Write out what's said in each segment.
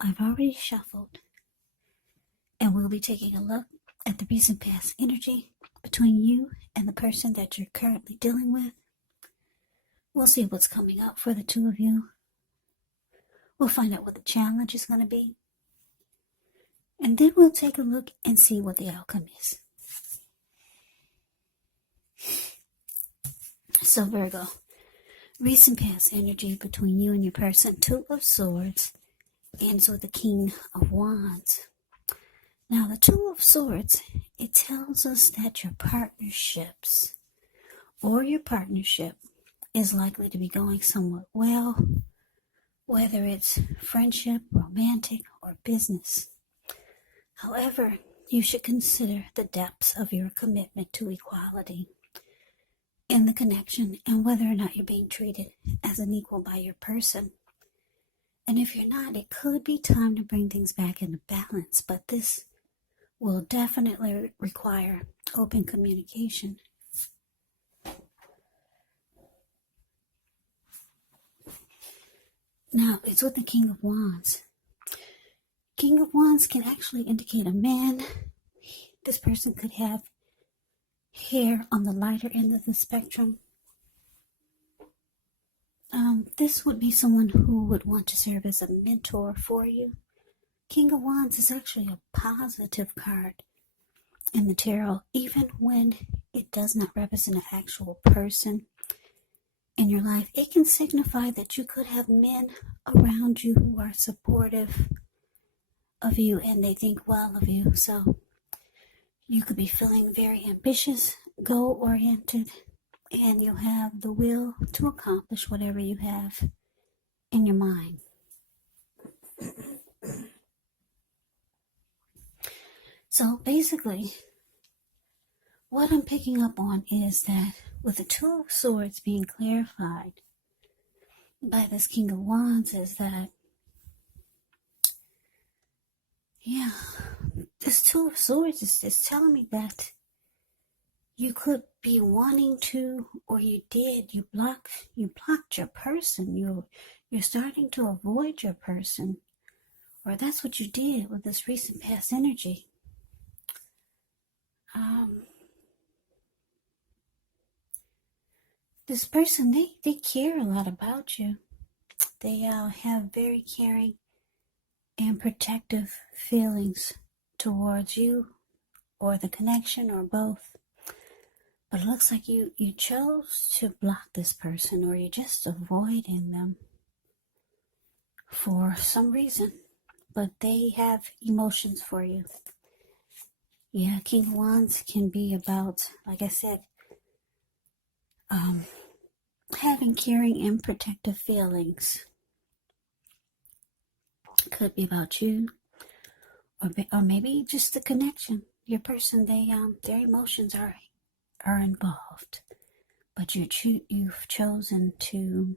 I've already shuffled, and we'll be taking a look at the recent past energy between you and the person that you're currently dealing with. We'll see what's coming up for the two of you. We'll find out what the challenge is going to be. And then we'll take a look and see what the outcome is. So Virgo, recent past energy between you and your person, Two of Swords, ends with the King of Wands. Now the Two of Swords, it tells us that your partnerships or your partnership is likely to be going somewhat well, whether it's friendship, romantic, or business. However, you should consider the depths of your commitment to equality in the connection and whether or not you're being treated as an equal by your person. And if you're not, it could be time to bring things back into balance, but this will definitely require open communication. Now, it's with the King of Wands. King of Wands can actually indicate a man. This person could have hair on the lighter end of the spectrum. This would be someone who would want to serve as a mentor for you. King of Wands is actually a positive card in the tarot, even when it does not represent an actual person in your life. It can signify that you could have men around you who are supportive of you and they think well of you. So you could be feeling very ambitious, goal-oriented, and you have the will to accomplish whatever you have in your mind. So basically, what I'm picking up on is that with the Two of Swords being clarified by this King of Wands is that, this Two of Swords is telling me that you could be wanting to, or you blocked your person. You're starting to avoid your person, or that's what you did with this recent past energy. This person, they care a lot about you. They have very caring and protective feelings towards you, or the connection, or both. But it looks like you chose to block this person, or you're just avoiding them for some reason. But they have emotions for you. Yeah, King of Wands can be about, like I said, having caring and protective feelings. Could be about you, or maybe just the connection. Your person, their emotions are involved, but you've chosen to,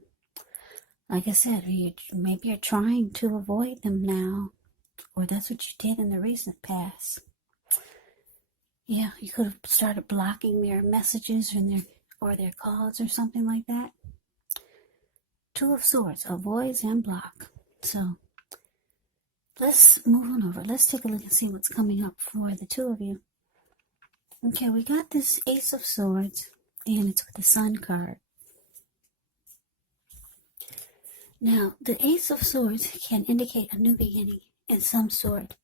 like I said, maybe you're trying to avoid them now, or that's what you did in the recent past. Yeah, you could have started blocking their messages or their calls or something like that. Two of Swords, avoids and block. So let's move on over. Let's take a look and see what's coming up for the two of you. Okay, we got this Ace of Swords, and it's with the Sun card. Now, the Ace of Swords can indicate a new beginning in some sort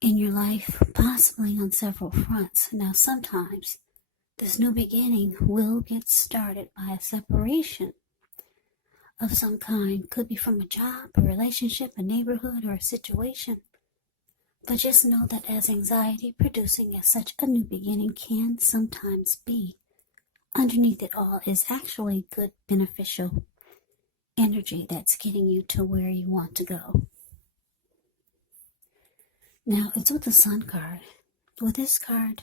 in your life, possibly on several fronts. Now, sometimes this new beginning will get started by a separation of some kind. Could be from a job, a relationship, a neighborhood, or a situation. But just know that as anxiety producing as such a new beginning can sometimes be, underneath it all is actually good, beneficial energy that's getting you to where you want to go. Now, it's with the Sun card. With this card,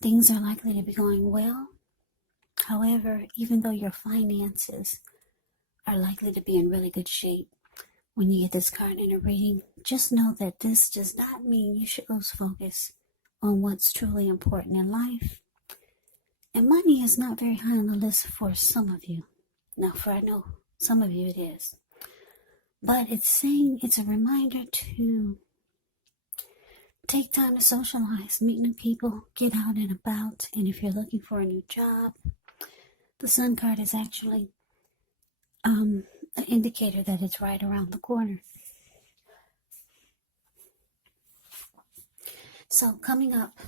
things are likely to be going well. However, even though your finances are likely to be in really good shape, when you get this card in a reading, just know that this does not mean you should lose focus on what's truly important in life. And money is not very high on the list for some of you. Now, I know some of you it is. But it's saying it's a reminder to take time to socialize, meet new people, get out and about. And if you're looking for a new job, the Sun card is actually an indicator that it's right around the corner. So coming up,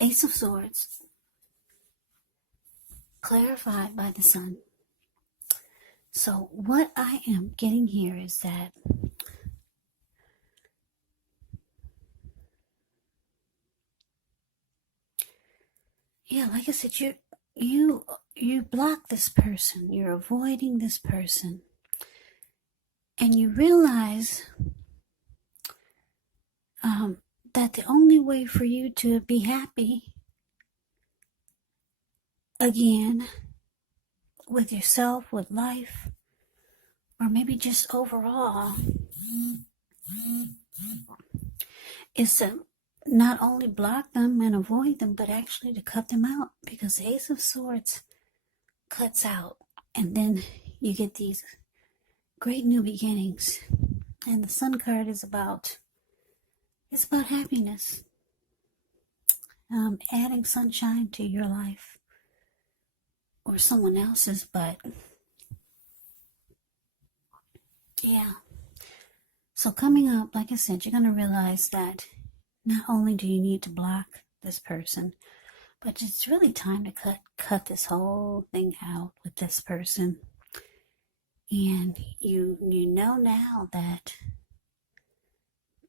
Ace of Swords, clarified by the Sun. So what I am getting here is that like I said, you block this person, you're avoiding this person, and you realize that the only way for you to be happy again with yourself, with life, or maybe just overall, is to not only block them and avoid them, but actually to cut them out, because the Ace of Swords cuts out, and then you get these great new beginnings. And the Sun card is about happiness, adding sunshine to your life or someone else's, but yeah. So coming up, like I said, you're going to realize that not only do you need to block this person, but it's really time to cut this whole thing out with this person. And you know now that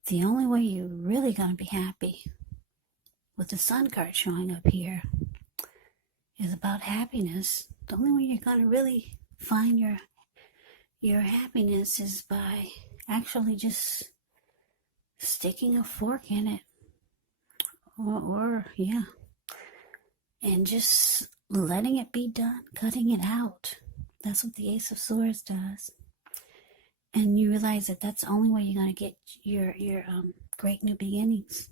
the only way you're really going to be happy, with the Sun card showing up here, is about happiness. The only way you're going to really find your happiness is by actually just sticking a fork in it, or and just letting it be done, cutting it out. That's what the Ace of Swords does. And you realize that that's the only way you're going to get your great new beginnings.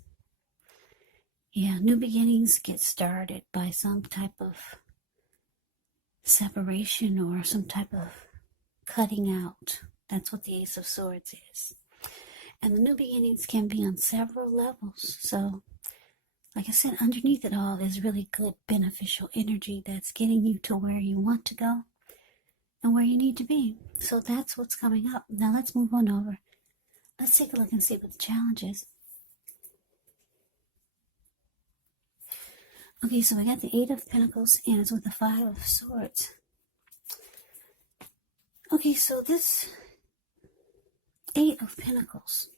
Yeah, new beginnings get started by some type of separation or some type of cutting out. That's what the Ace of Swords is. And the new beginnings can be on several levels. So, like I said, underneath it all is really good, beneficial energy that's getting you to where you want to go and where you need to be. So that's what's coming up. Now let's move on over. Let's take a look and see what the challenge is. Okay, so we got the Eight of Pentacles, and it's with the Five of Swords. Okay, so this Eight of Pentacles,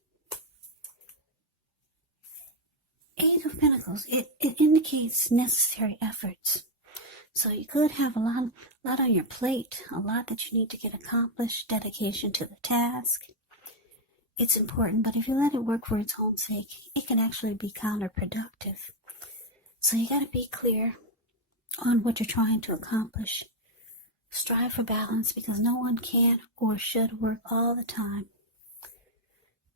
it indicates necessary efforts. So you could have a lot on your plate, a lot that you need to get accomplished, dedication to the task. It's important, but if you let it work for its own sake, it can actually be counterproductive. So you got to be clear on what you're trying to accomplish. Strive for balance, because no one can or should work all the time.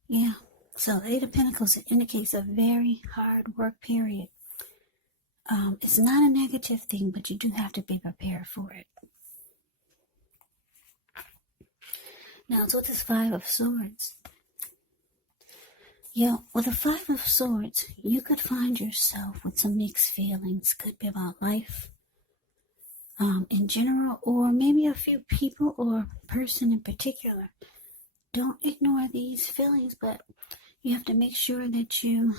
Yeah, so the Eight of Pentacles, it indicates a very hard work period. It's not a negative thing, but you do have to be prepared for it. Now, it's with this Five of Swords. With the Five of Swords, you could find yourself with some mixed feelings. Could be about life in general, or maybe a few people or person in particular. Don't ignore these feelings, but you have to make sure that you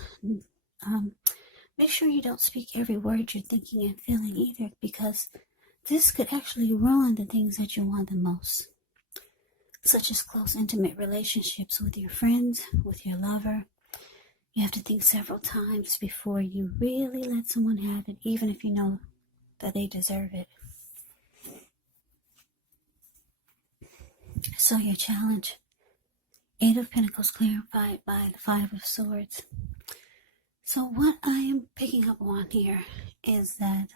make sure you don't speak every word you're thinking and feeling either, because this could actually ruin the things that you want the most, such as close, intimate relationships with your friends, with your lover. You have to think several times before you really let someone have it, even if you know that they deserve it. So your challenge, Eight of Pentacles clarified by the Five of Swords. So what I am picking up on here is that,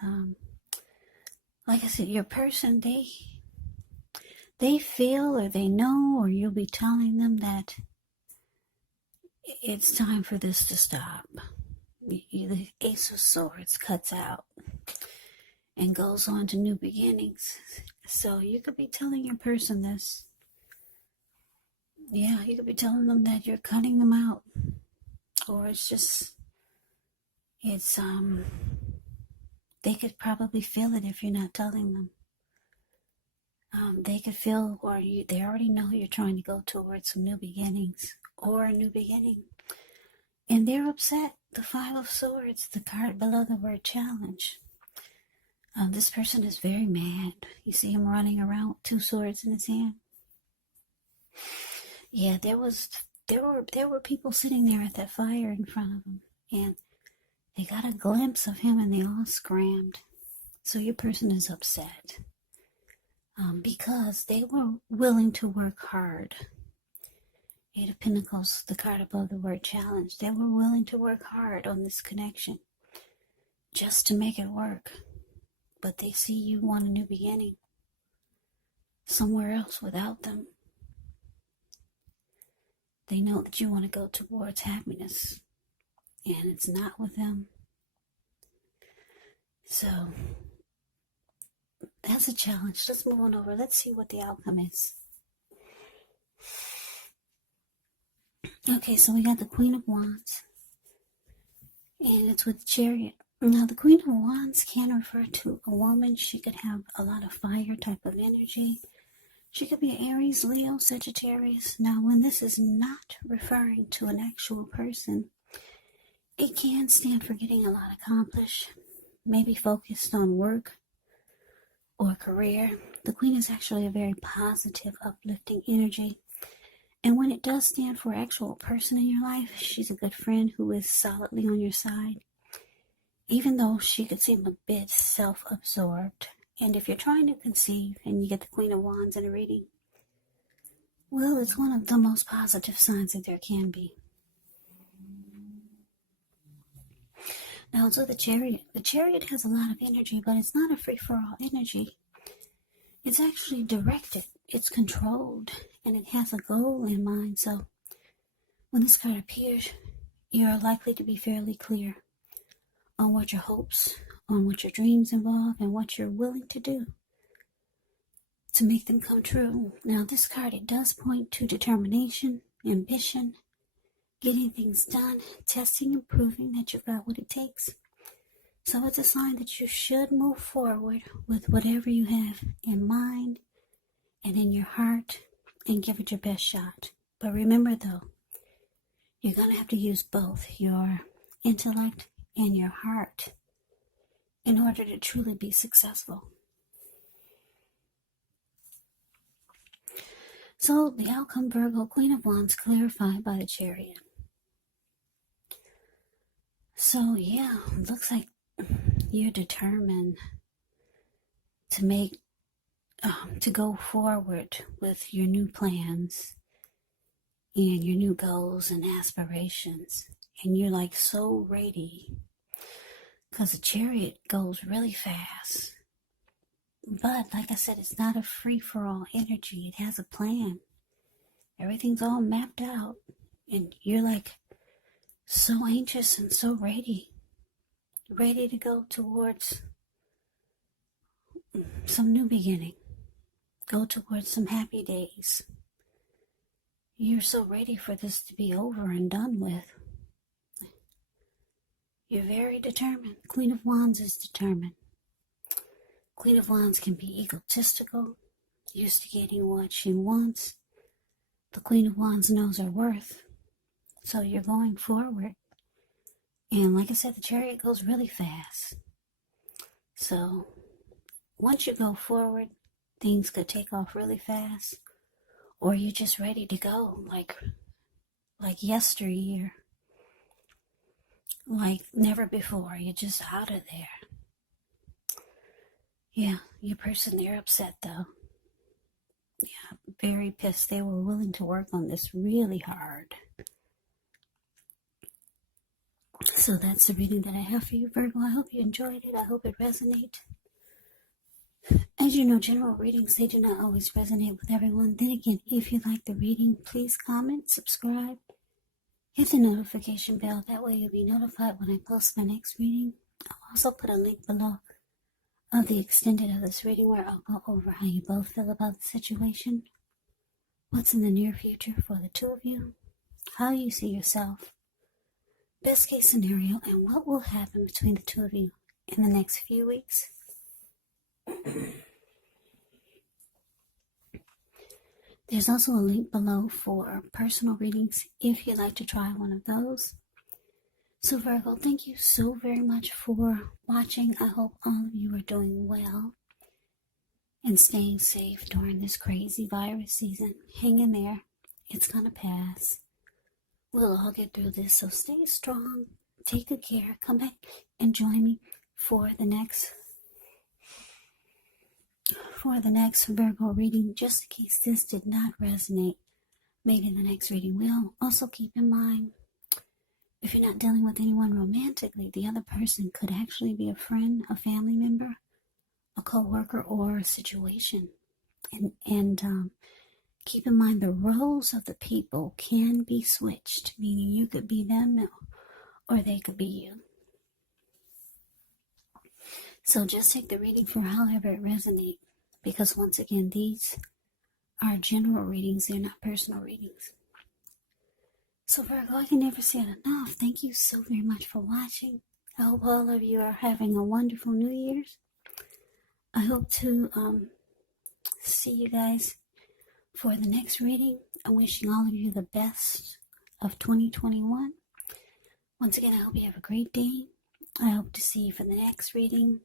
like I said, your person, they feel or they know, or you'll be telling them that it's time for this to stop. The Ace of Swords cuts out. and goes on to new beginnings. So you could be telling your person this. Yeah, you could be telling them that you're cutting them out. Or they could probably feel it if you're not telling them. They could feel, they already know you're trying to go towards some new beginnings or a new beginning. And they're upset. The Five of Swords, the card below the word challenge. This person is very mad. You see him running around with 2 swords in his hand. Yeah, there were people sitting there at that fire in front of him, and they got a glimpse of him, and they all scrammed. So your person is upset because they were willing to work hard. 8 of Pentacles, the card above the word challenge. They were willing to work hard on this connection just to make it work. But they see you want a new beginning somewhere else without them. They know that you want to go towards happiness, and it's not with them. So that's a challenge. Let's move on over. Let's see what the outcome is. Okay, so we got the Queen of Wands, and it's with the Chariot. Now, the Queen of Wands can refer to a woman. She could have a lot of fire type of energy. She could be Aries, Leo, Sagittarius. Now, when this is not referring to an actual person, it can stand for getting a lot accomplished, maybe focused on work or career. The Queen is actually a very positive, uplifting energy. And when it does stand for an actual person in your life, she's a good friend who is solidly on your side, even though she could seem a bit self-absorbed. And if you're trying to conceive and you get the Queen of Wands in a reading, well, it's one of the most positive signs that there can be. Now, so the Chariot. The Chariot has a lot of energy, but it's not a free-for-all energy. It's actually directed. It's controlled, and it has a goal in mind. So when this card appears, you're likely to be fairly clear on what your hopes, on what your dreams involve, and what you're willing to do to make them come true. Now, this card, it does point to determination, ambition, getting things done, testing and proving that you've got what it takes. So it's a sign that you should move forward with whatever you have in mind and in your heart and give it your best shot. But remember, though, you're going to have to use both your intellect and your heart in order to truly be successful. So the outcome, Virgo, Queen of Wands, clarified by the Chariot. So yeah, it looks like you're determined to go forward with your new plans and your new goals and aspirations. And you're like so ready, because the Chariot goes really fast. But like I said, it's not a free-for-all energy. It has a plan. Everything's all mapped out. And you're like so anxious and so ready to go towards some new beginning. Go towards some happy days. You're so ready for this to be over and done with. You're very determined. Queen of Wands is determined. Queen of Wands can be egotistical, used to getting what she wants. The Queen of Wands knows her worth. So you're going forward. And like I said, the Chariot goes really fast. So once you go forward, things could take off really fast. Or you're just ready to go like yesteryear. Like never before. You're just out of there. Yeah, your person, they're upset though. Yeah, very pissed. They were willing to work on this really hard. So that's the reading that I have for you, Virgo. I hope you enjoyed it. I hope it resonated. As you know, general readings, they do not always resonate with everyone. Then again, if you like the reading, please comment, subscribe, hit the notification bell. That way you'll be notified when I post my next reading. I'll also put a link below of the extended of this reading where I'll go over how you both feel about the situation, what's in the near future for the two of you, how you see yourself, best case scenario, and what will happen between the two of you in the next few weeks. There's also a link below for personal readings if you'd like to try one of those. So Virgo, thank you so very much for watching. I hope all of you are doing well and staying safe during this crazy virus season. Hang in there. It's going to pass. We'll all get through this, so stay strong. Take good care. Come back and join me for the next Virgo reading, just in case this did not resonate. Maybe the next reading will. Also keep in mind, if you're not dealing with anyone romantically, the other person could actually be a friend, a family member, a co-worker, or a situation. And keep in mind the roles of the people can be switched, meaning you could be them or they could be you. So just take the reading for however it resonates, because once again, these are general readings, they're not personal readings. So Virgo, I can never say it enough. Thank you so very much for watching. I hope all of you are having a wonderful New Year's. I hope to see you guys for the next reading. I'm wishing all of you the best of 2021. Once again, I hope you have a great day. I hope to see you for the next reading,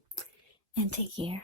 and take care.